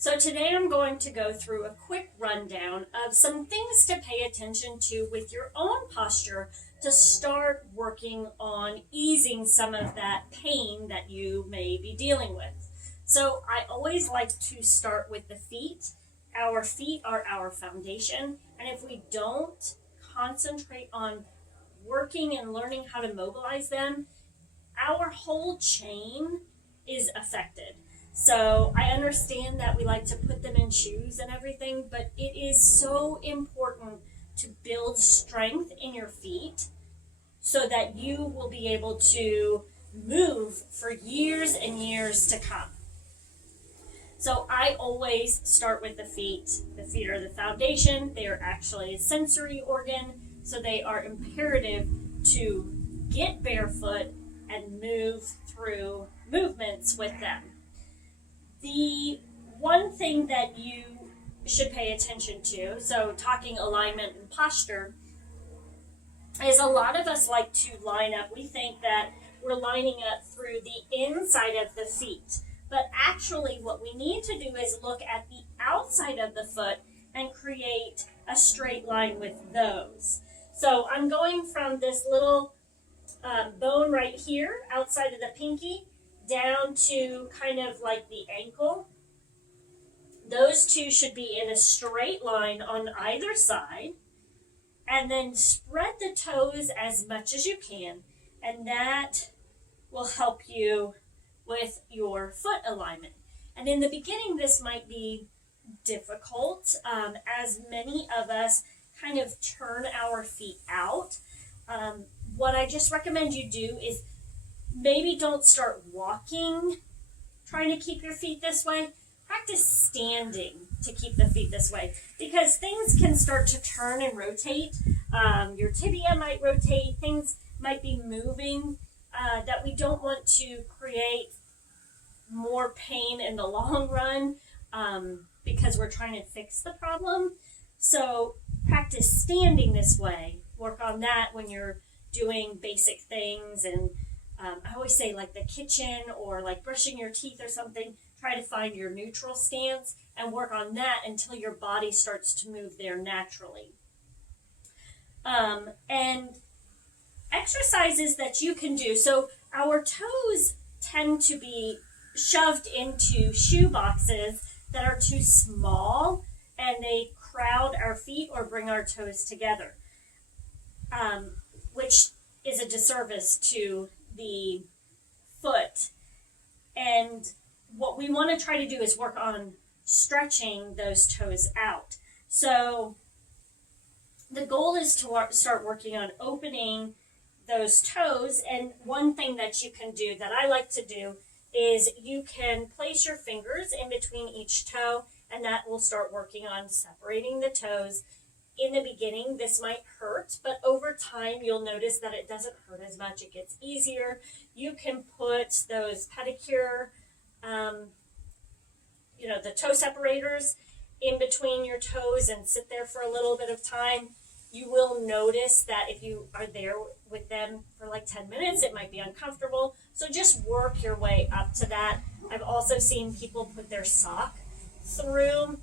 So today I'm going to go through a quick rundown of some things to pay attention to with your own posture to start working on easing some of that pain that you may be dealing with. So I always like to start with the feet. Our feet are our foundation, and if we don't concentrate on working and learning how to mobilize them, our whole chain is affected. So I understand that we like to put them in shoes and everything, but it is so important to build strength in your feet so that you will be able to move for years and years to come. So I always start with the feet. The feet are the foundation. They are actually a sensory organ, so they are imperative to get barefoot and move through movements with them. The one thing that you should pay attention to, so talking alignment and posture, is a lot of us like to line up. We think that we're lining up through the inside of the feet, but actually what we need to do is look at the outside of the foot and create a straight line with those. So I'm going from this little bone right here outside of the pinky down to kind of like the ankle. Those two should be in a straight line on either side, and then spread the toes as much as you can, and that will help you with your foot alignment. And in the beginning this might be difficult, as many of us kind of turn our feet out. What I just recommend you do is maybe don't start walking, trying to keep your feet this way. Practice standing to keep the feet this way, because things can start to turn and rotate. Your tibia might rotate, things might be moving that we don't want to create more pain in the long run because we're trying to fix the problem. So practice standing this way. Work on that when you're doing basic things, and I always say like the kitchen or like brushing your teeth or something, try to find your neutral stance and work on that until your body starts to move there naturally. And exercises that you can do. So our toes tend to be shoved into shoe boxes that are too small, and they crowd our feet or bring our toes together, which is a disservice to the foot. And what we want to try to do is work on stretching those toes out. So the goal is to start working on opening those toes. And one thing that you can do that I like to do is you can place your fingers in between each toe, and that will start working on separating the toes. In the beginning, this might hurt, but over time, you'll notice that it doesn't hurt as much. It gets easier. You can put those pedicure, the toe separators in between your toes and sit there for a little bit of time. You will notice that if you are there with them for like 10 minutes, it might be uncomfortable. So just work your way up to that. I've also seen people put their sock through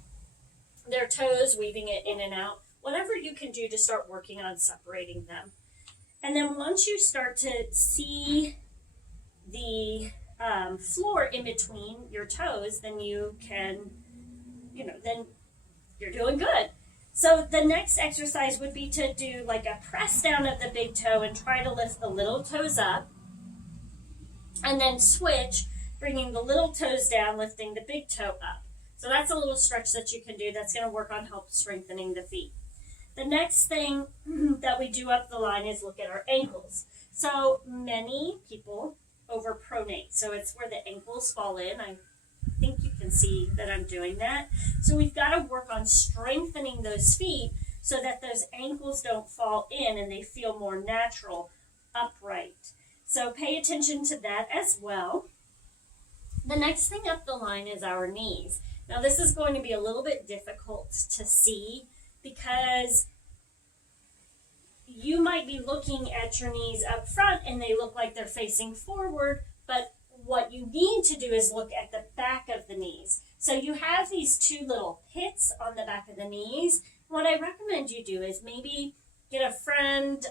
their toes, weaving it in and out. Whatever you can do to start working on separating them. And then once you start to see the floor in between your toes, then you can, then you're doing good. So the next exercise would be to do like a press down of the big toe and try to lift the little toes up. And then switch, bringing the little toes down, lifting the big toe up. So that's a little stretch that you can do that's going to work on help strengthening the feet. The next thing that we do up the line is look at our ankles. So many people overpronate. So it's where the ankles fall in. I think you can see that I'm doing that. So we've got to work on strengthening those feet so that those ankles don't fall in and they feel more natural, upright. So pay attention to that as well. The next thing up the line is our knees. Now this is going to be a little bit difficult to see because you might be looking at your knees up front and they look like they're facing forward, but what you need to do is look at the back of the knees. So you have these two little pits on the back of the knees. What I recommend you do is maybe get a friend,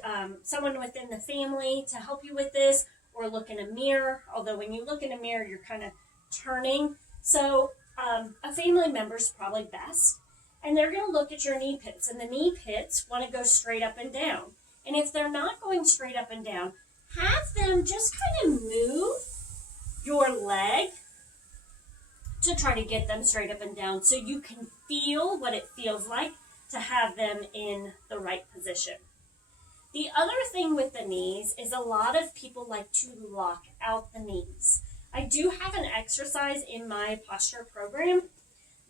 someone within the family to help you with this, or look in a mirror. Although when you look in a mirror, you're kind of turning. So a family member's probably best. And they're going to look at your knee pits. And the knee pits want to go straight up and down. And if they're not going straight up and down, have them just kind of move your leg to try to get them straight up and down so you can feel what it feels like to have them in the right position. The other thing with the knees is a lot of people like to lock out the knees. I do have an exercise in my posture program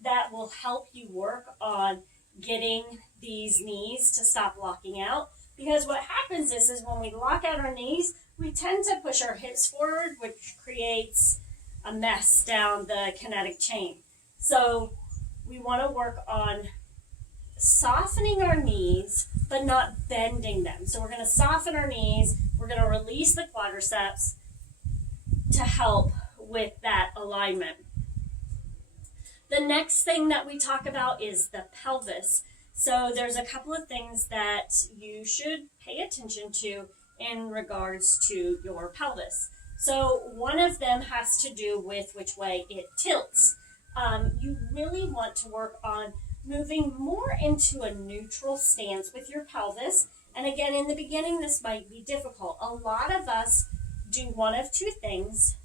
that will help you work on getting these knees to stop locking out. Because what happens is when we lock out our knees, we tend to push our hips forward, which creates a mess down the kinetic chain. So we want to work on softening our knees, but not bending them. So we're going to soften our knees. We're going to release the quadriceps to help with that alignment. The next thing that we talk about is the pelvis. So there's a couple of things that you should pay attention to in regards to your pelvis. So one of them has to do with which way it tilts. You really want to work on moving more into a neutral stance with your pelvis. And again, in the beginning, this might be difficult. A lot of us do one of two things,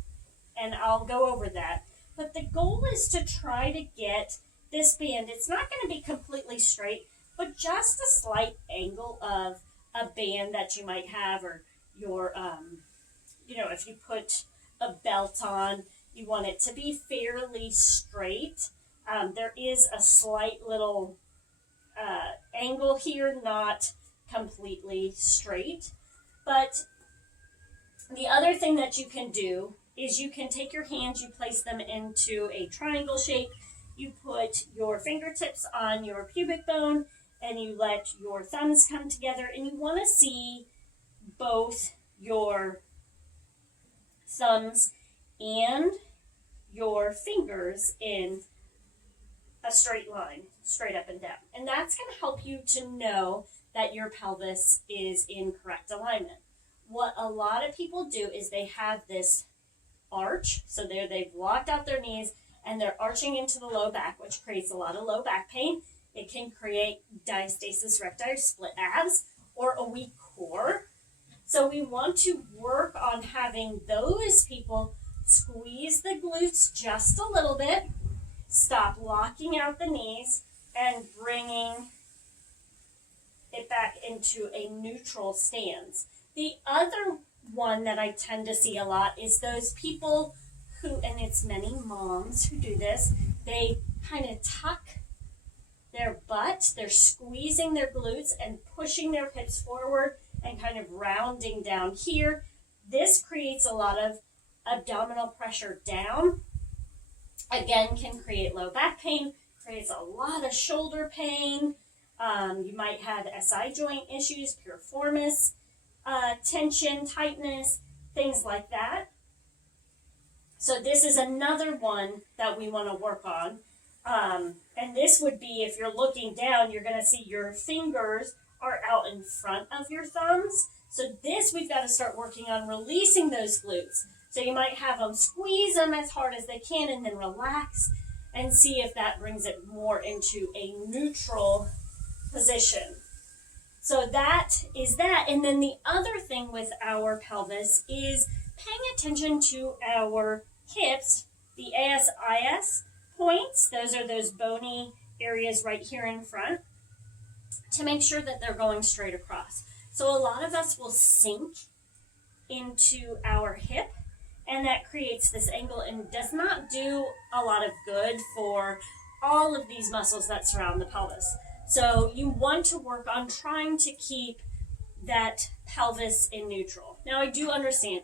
and I'll go over that. But the goal is to try to get this band, it's not going to be completely straight, but just a slight angle of a band that you might have, or your, if you put a belt on, you want it to be fairly straight. There is a slight little angle here, not completely straight. But the other thing that you can do is you can take your hands, you place them into a triangle shape, you put your fingertips on your pubic bone, and you let your thumbs come together, and you want to see both your thumbs and your fingers in a straight line, straight up and down. And that's going to help you to know that your pelvis is in correct alignment. What a lot of people do is they have this arch, so they've locked out their knees and they're arching into the low back, which creates a lot of low back pain. It can create diastasis recti, split abs, or a weak core. So we want to work on having those people squeeze the glutes just a little bit, stop locking out the knees, and bringing it back into a neutral stance. The other one that I tend to see a lot is those people who, and it's many moms who do this, they kind of tuck their butt, they're squeezing their glutes and pushing their hips forward and kind of rounding down here. This creates a lot of abdominal pressure down. Again, can create low back pain, creates a lot of shoulder pain. You might have SI joint issues, piriformis, tension, tightness, things like that. So this is another one that we want to work on. And this would be, if you're looking down, you're going to see your fingers are out in front of your thumbs. So this, we've got to start working on releasing those glutes. So you might have them squeeze them as hard as they can and then relax and see if that brings it more into a neutral position. So that is that. And then the other thing with our pelvis is paying attention to our hips, the ASIS points. Those are those bony areas right here in front, to make sure that they're going straight across. So a lot of us will sink into our hip, and that creates this angle and does not do a lot of good for all of these muscles that surround the pelvis. So you want to work on trying to keep that pelvis in neutral. Now I do understand,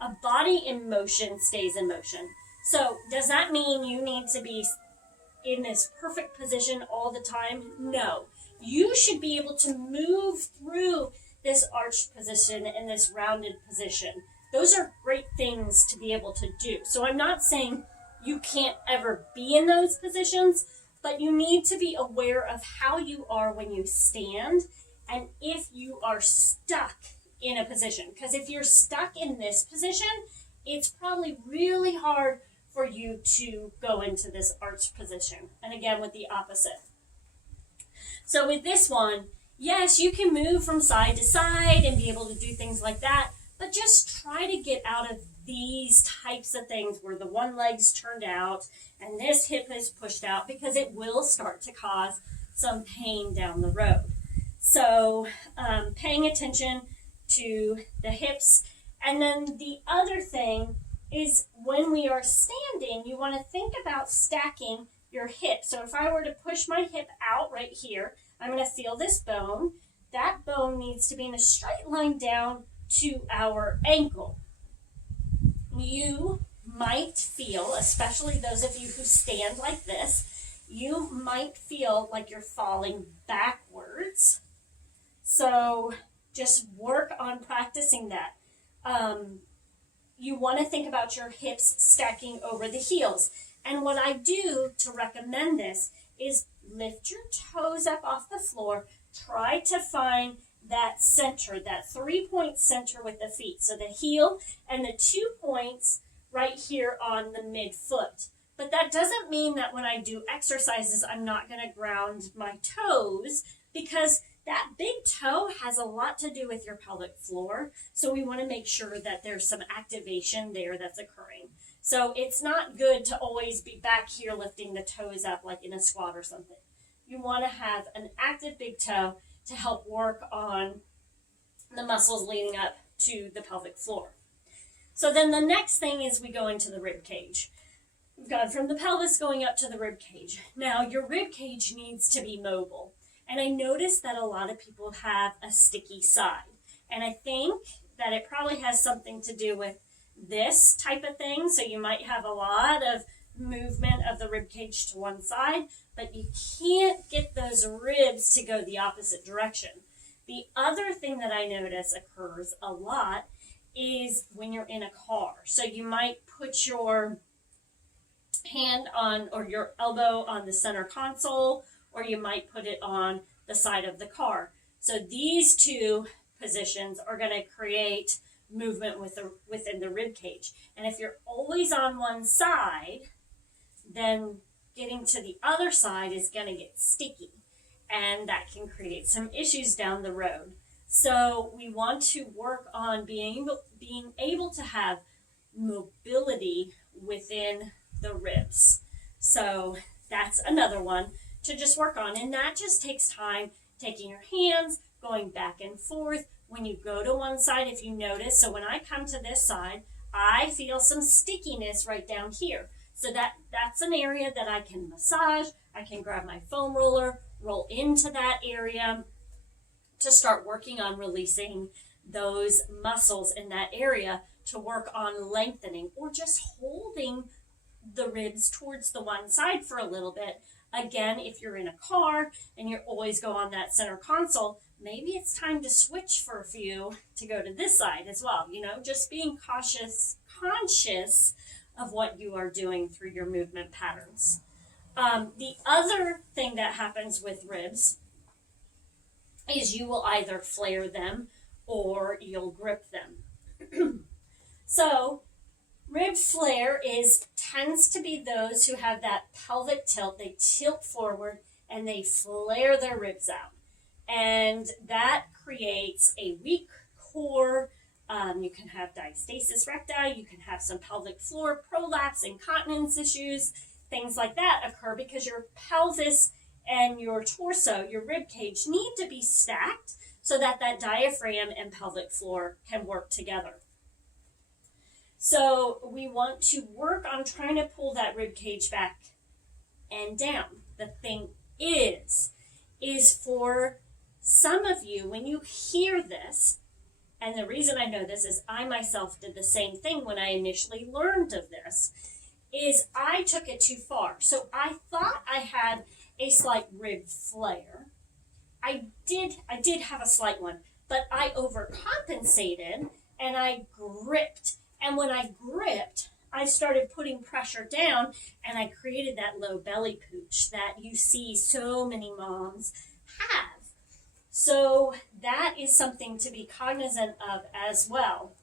a body in motion stays in motion. So does that mean you need to be in this perfect position all the time? No. You should be able to move through this arched position and this rounded position. Those are great things to be able to do. So I'm not saying you can't ever be in those positions, but you need to be aware of how you are when you stand and if you are stuck in a position. Because if you're stuck in this position, it's probably really hard for you to go into this arch position. And again, with the opposite. So with this one, yes, you can move from side to side and be able to do things like that, but just try to get out of these types of things where the one leg's turned out and this hip is pushed out, because it will start to cause some pain down the road. So paying attention to the hips. And then the other thing is, when we are standing, you want to think about stacking your hip. So if I were to push my hip out right here, I'm going to feel this bone. That bone needs to be in a straight line down to our ankle. You might feel, especially those of you who stand like this, you might feel like you're falling backwards. So just work on practicing that. You want to think about your hips stacking over the heels. And what I do to recommend this is lift your toes up off the floor. Try to find that center, that 3-point center with the feet. So the heel and the 2 points right here on the midfoot. But that doesn't mean that when I do exercises, I'm not going to ground my toes, because that big toe has a lot to do with your pelvic floor. So we want to make sure that there's some activation there that's occurring. So it's not good to always be back here lifting the toes up like in a squat or something. You want to have an active big toe to help work on the muscles leading up to the pelvic floor. So then the next thing is we go into the rib cage. We've gone from the pelvis going up to the rib cage. Now your rib cage needs to be mobile. And I noticed that a lot of people have a sticky side. And I think that it probably has something to do with this type of thing. So you might have a lot of movement of the rib cage to one side, but you can't get those ribs to go the opposite direction. The other thing that I notice occurs a lot is when you're in a car. So you might put your hand on, or your elbow on the center console, or you might put it on the side of the car. So these two positions are going to create movement within the rib cage. And if you're always on one side, then getting to the other side is going to get sticky, and that can create some issues down the road. So we want to work on being able to have mobility within the ribs. So that's another one to just work on, and that just takes time, taking your hands, going back and forth. When you go to one side, if you notice, so when I come to this side, I feel some stickiness right down here. So that's an area that I can massage. I can grab my foam roller, roll into that area to start working on releasing those muscles in that area, to work on lengthening or just holding the ribs towards the one side for a little bit. Again, if you're in a car and you always go on that center console, maybe it's time to switch for a few to go to this side as well. You know, just being conscious of what you are doing through your movement patterns. The other thing that happens with ribs is you will either flare them or you'll grip them. So rib flare tends to be those who have that pelvic tilt. They tilt forward and they flare their ribs out. And that creates a weak core. You can have diastasis recti. You can have some pelvic floor prolapse, incontinence issues. Things like that occur because your pelvis and your torso, your rib cage, need to be stacked so that that diaphragm and pelvic floor can work together. So we want to work on trying to pull that rib cage back and down. The thing is for some of you, when you hear this, and the reason I know this is I myself did the same thing when I initially learned of this, is I took it too far. So I thought I had a slight rib flare. I did have a slight one, but I overcompensated and I gripped. And when I gripped, I started putting pressure down and I created that low belly pooch that you see so many moms have. So that is something to be cognizant of as well,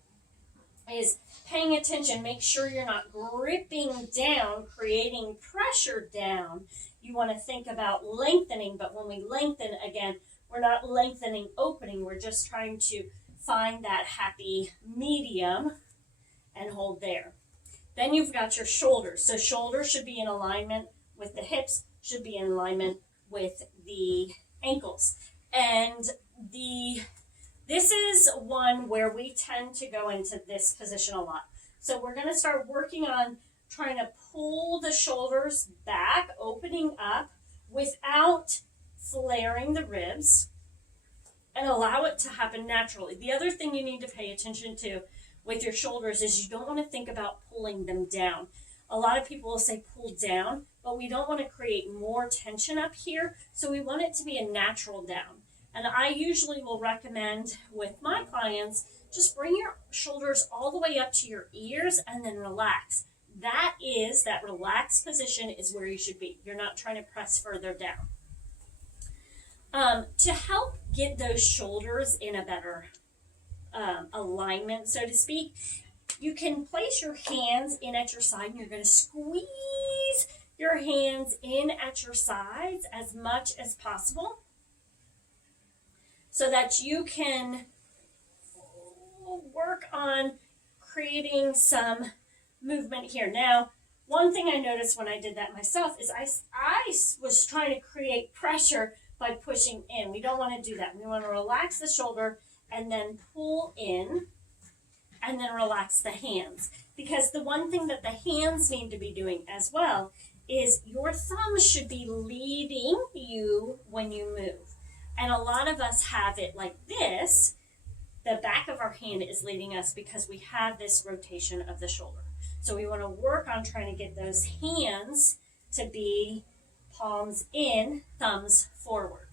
is paying attention. Make sure you're not gripping down, creating pressure down. You want to think about lengthening, but when we lengthen, again, we're not lengthening opening. We're just trying to find that happy medium and hold there. Then you've got your shoulders. So shoulders should be in alignment with the hips, should be in alignment with the ankles. And this is one where we tend to go into this position a lot. So we're going to start working on trying to pull the shoulders back, opening up without flaring the ribs, and allow it to happen naturally. The other thing you need to pay attention to with your shoulders is you don't want to think about pulling them down. A lot of people will say pull down, but we don't want to create more tension up here, so we want it to be a natural down. And I usually will recommend with my clients, just bring your shoulders all the way up to your ears and then relax. That relaxed position is where you should be. You're not trying to press further down. To help get those shoulders in a better alignment, so to speak, you can place your hands in at your side, and you're going to squeeze your hands in at your sides as much as possible so that you can work on creating some movement here. Now, one thing I noticed when I did that myself is I was trying to create pressure by pushing in. We don't want to do that. We want to relax the shoulder and then pull in and then relax the hands. Because the one thing that the hands need to be doing as well is your thumbs should be leading you when you move. And a lot of us have it like this. The back of our hand is leading us because we have this rotation of the shoulder. So we want to work on trying to get those hands to be palms in, thumbs forward.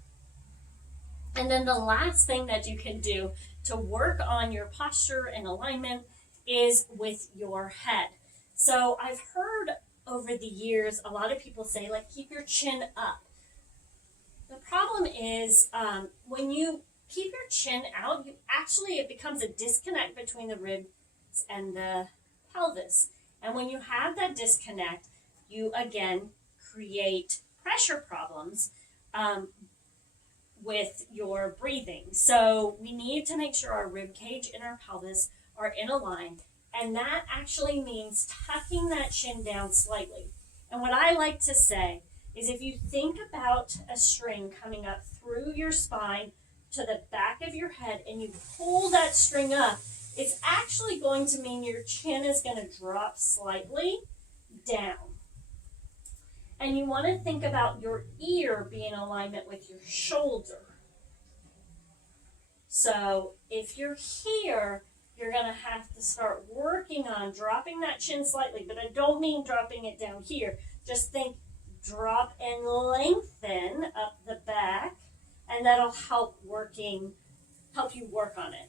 And then the last thing that you can do to work on your posture and alignment is with your head. So I've heard over the years a lot of people say, like, keep your chin up. The problem is when you keep your chin out, it becomes a disconnect between the ribs and the pelvis. And when you have that disconnect, you again create pressure problems with your breathing. So we need to make sure our rib cage and our pelvis are in a line. And that actually means tucking that chin down slightly. And what I like to say is if you think about a string coming up through your spine to the back of your head and you pull that string up, it's actually going to mean your chin is going to drop slightly down. And you want to think about your ear being in alignment with your shoulder. So if you're here, you're going to have to start working on dropping that chin slightly. But I don't mean dropping it down here. Just think drop and lengthen up the back, and that'll help you work on it.